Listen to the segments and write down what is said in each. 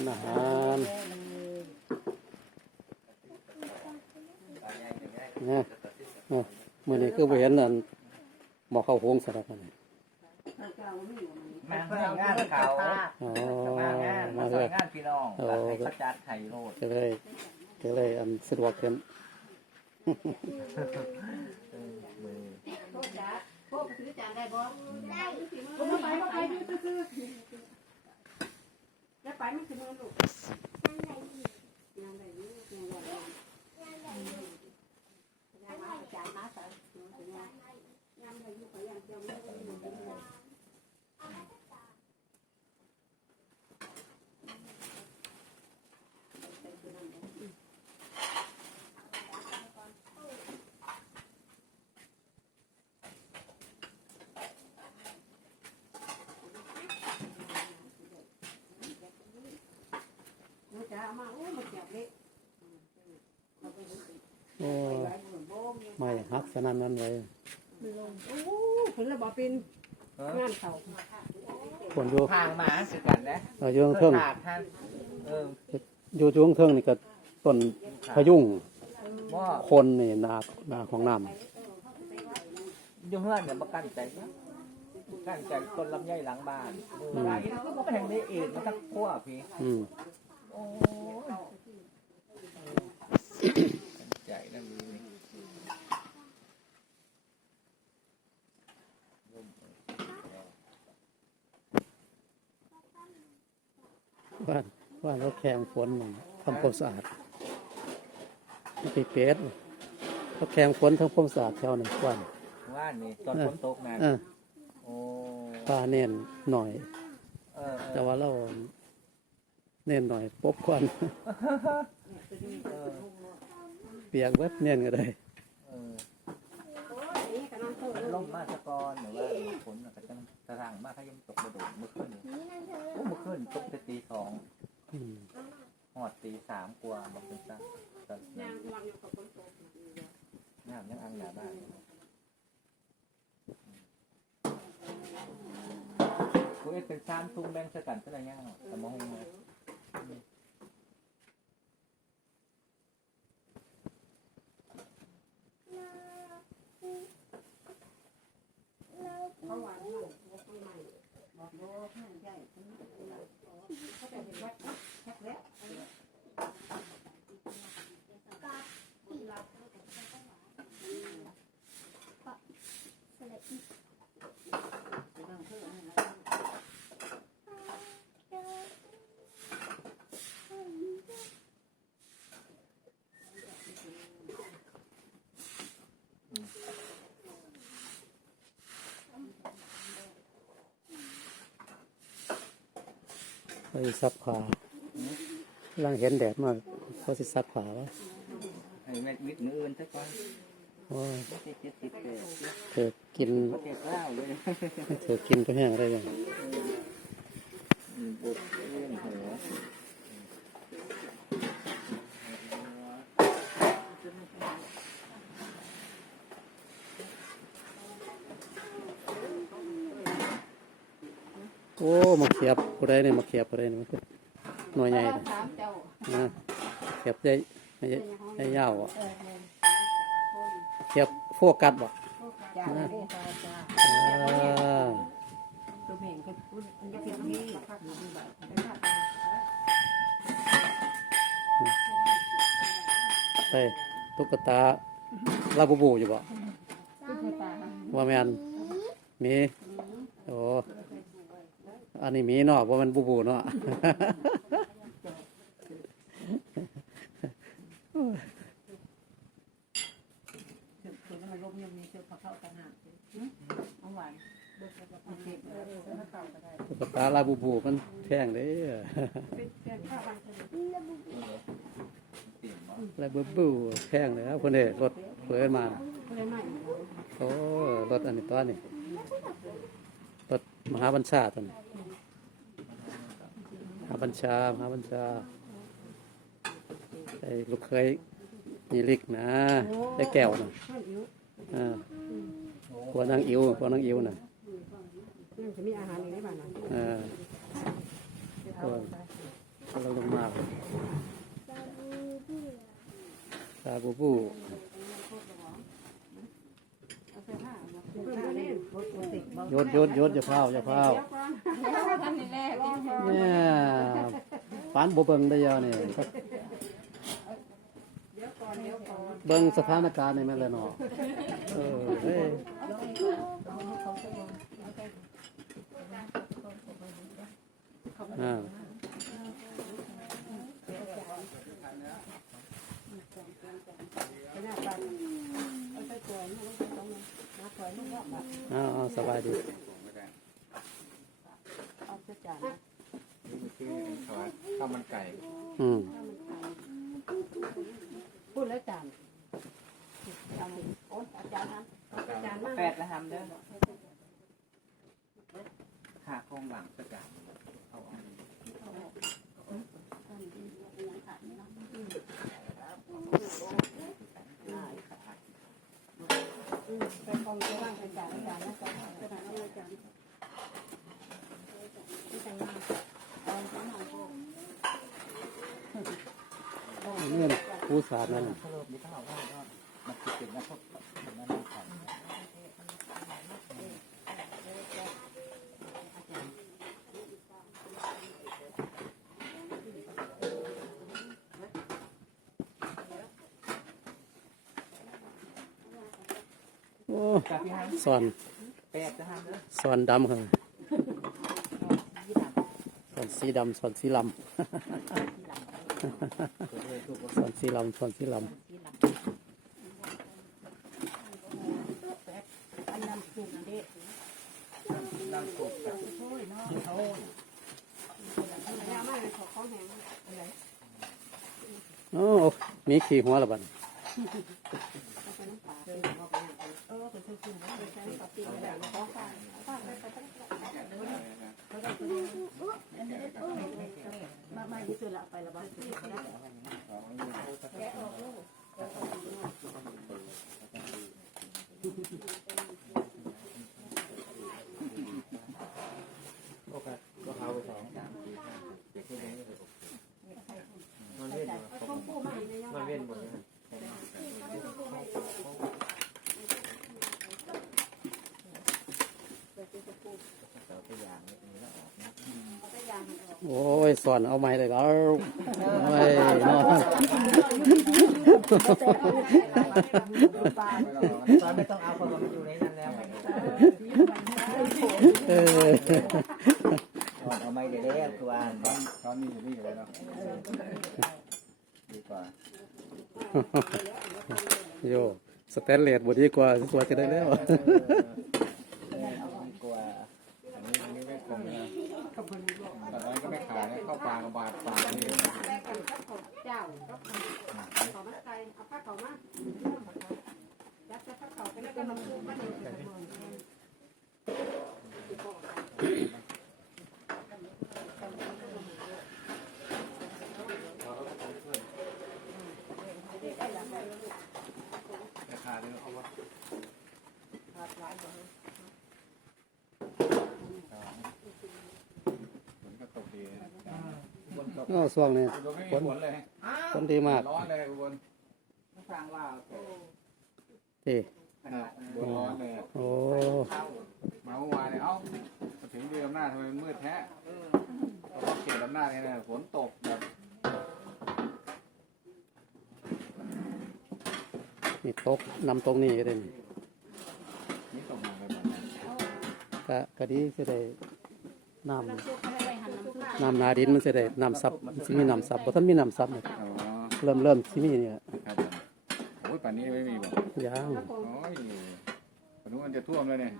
ารอาหารเนี่ยเนี่ยมื่อนี้คือไปเห็นนั่นหมอเข้าโค้งสลับกันนี่มาเพื่องานเขาอ๋อมางานมามาเลช่วยยงานพี่น้องโอ้ตัดให้เขาจัดไห้โลดก็เลยก็เลยอันสะดวกขึ้นเออมือโคตรจ้าโคตรซื้อจานได้บ่ได้ผมไปก็ไปซื้อๆ แล้วไปมันสิมือลูกยังได้อยู่ยังได้อยู่ ยังมาจานมาใส่ ยังได้อยู่ก็ยังเจียวไม่ได้อยู่ ลูกจ้า มาโอ้มันเจ็บเละโอ้ไม่ฮักสนั่นนั้นไว้โอ้ผลระบอเป็นเอองานเขาคนอยู่ทางหมาสิกันนะเอออยู่ข้างเทิงขาดท่านเอออยู่อยู่ข้างเทิงนี่ก็ต้นพะยุงว่าคนนี่นานาของน้อยู่เฮือนเนี่ยมากั้นใจนะกั้นใจต้นลำไยหลังบ้านเวลาอีกก็บอกแห่งนี้เองมันตั้งขั้วพี่ำอืมโอ้ ใจนะมีนี่ว่านว่านรถแข่งฝนมันทำความสะอาดมันติดเป็ดรถแข่งฝนทำความสะอาดแถวนั้นว่านว่านี่ตอนฝนตกนะเออโอ้ปลาเน่นหน่อยเออเอแต่อว่าเราเน่นหน่อยปบควัน เออเปียกเบิดเน่นก็ได้เออนี่กำลังโตมันล่มมากสะกอนหรือว่าฝนมันก็จะตะรังมากถ้ายังตกกระโดดเมื่อคืนนี่โอ้เมื่อคืนตกแต่ตีสองอืมหอดตีสามกว่าบอกเป็นซะแต่ยางวางอยู่กับคนโตน้ำยังอังหนาบ้านกูเอ็ดเป็นซามตุ้งแบงสกันก็ได้ยังแต่มองเลย เขาหวานหน่อยเขาใหม่บอกโลให้ใหญ่เขาแต่เห็นว่าแค่แล้ว ไปซักผ้าลังเห็นแดดมากเขาสิซักผ้าวะไอ้แม่วิทย์มืออื่นซะก่อนโอ้ยไม่ใช่เจ็ดสิบแปดเธอกินประเทศลาวเลยเธอกินก็แห้งได้ยังอืมบุตรเรื่องหัว โอ้มาเขียบกูได้เนี่ยมาเขียบกูได้เนี่ยมันเป็นหน่วยใหญ่เลยสามเจ้านะเขียบได้ให้ให้ยาวอะเขียบโฟกัสบ่จ้าจ้าจ้าอ่าตัวเห็นก็พูดมันจะเป็นที่ภาคอยู่แบบไปตุ๊กตาลาบูบูอยู่บ่ตุ๊กตาว่าแมนมีโอ้ อันนี้มีเนาะเพราะมันบูบูเนาะตุ๊กตาลาบูบูมันแพงเลยอลาบูบูแพงเลยครับคนเดียรถเปิดมาโอ้รถอันนี้ตัวนี้รถมหาบัญชาตัวนี้ บัญชา มหาบัญชาไอ้ลูกเคยยีลิกนะไอ้แก้วนะข้าวอิ๋วอ่าพวกนางอิ๋วพวกนางอิ๋วน่ะยังจะมีอาหารอีกในบ้านนะอ่าเอาไปกำลังลงมาซาบูบูเอาเสื้อผ้ามาเสื้อผ้าเล่นรถโอติกบ่โยดโยดโยดอย่าเผาอย่าเผาทำนี่แรกเนี่ย ปานบ่เบิ่งได้ยานี่เยอนเดี๋ยเบิ่งสถานการณ์นี่แม่นแหละเนาะเออเฮ้ยอ่าไปหน้าบ้านเอาไปก่อนเอาไปตรงนั้นมาก่อนลูกว่าแบบเอาเอาสบายดี เอาเสื้อจาน นี่คือข้าวมันไก่ อืม พูดแล้วจานจานโอ้อาจาร ย์นะจารย์มากแปดละทำเด้อขาโคงหลังประจานเอาออกไปกองจะว่างเป็นจานอาจารย์นะจานอาจารย์เอาอาจารย์ที่แต่งงานเอาสองหางโซ่เงื่อนผู้สาดนั่นเราไม่ต้องเอาว่าว่ามันคือเป็นนะพวกมันนั่นของ โอ้กับพี่ฮันสอนดำเด้อสอนดำครับสอนสีดำสอนสีลำสอนสีลำสอนสีลอันนั้นสูงเด็ดนั่งกบกับโอ้ยน้ องโอ้ยแล้วไม่ขอข้อแหงอะไรำโอ้มีขี่หัวและบัดเอาไปน้ำปลาเออบอกไปเออไปซื้อนนะไปใช้ปลาปีนแบบข้อฟ้าฟ้าไปไปตั้งมามาที่สุดละไปละบ้านที่สุดละโอเคก็เอาไปสองสามสี่ห้าเด็กที่เลี้ยงก็โอเคมันเล่นอยู่ข้าวปูมาในยังมันเล่นหมดเลยแต่ตัวอย่างนี้แล้วออกนะ โอ้ยสอนเอาไม้เลยเอาโอ้ยนาะปลาตอนไม่ต้องเอาคนมันอยู่ในนั้นแล้วเออเอาไม่ได้แล้วคือว่าตอนนี้อยู่นี่เลยเนาะดีกว่าโยสแตนเลสบ่ดีกว่าสวยจะได้แล้ว กลัว อันนี้อันนี้ไม่คงนะแต่อันนี้ก็ไม่ขายนะเข้า ปลากระบาดปลานี่แรกกันข้าเจ้าข้าวมาไก่เอาข้าขามายัดข้าขาไปแล้วก็มาปูมาเดี๋ยวราคาเนี่ยเอาวะฝนก็ตกดีนะ บนตกโอ้ช่วงนี้อุบลไม่มีฝนเลยฝนดีมากร้อนเลยอุบลฟังว่าเอ้อุบลร้อนเลยโอ้มาเมื่อวานเนี่ยเอ้ามาถึงเดือนอำนาจทำไมมืดแท้เพราะว่าเขตอำนาจเนี่ยนะฝนตกแบบนี่ตกนำตรงนี้ก็ได้นี่นี้ตกมาเลยแบบนั้นก็ก็ดีสิได้น้ำ น้ำซุปอะไรหั่ นน้ำซุปน้ำนาดินมันสิได้น้ำซับมันสิมีน้ำซับบ่ทันมีน้ำซับเนี่ยอ๋อเริ่มเริ่มสิมีเนี่ยครับผมโอ้ยป่านนี้ไม่มีบ่ยางโอ้ยป่านนู้นมันจะท่วมเลยเนี่ย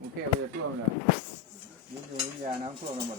กรุงเทพมันจะท่วมเลยยุคยุยาน้ำท่วมกันหมด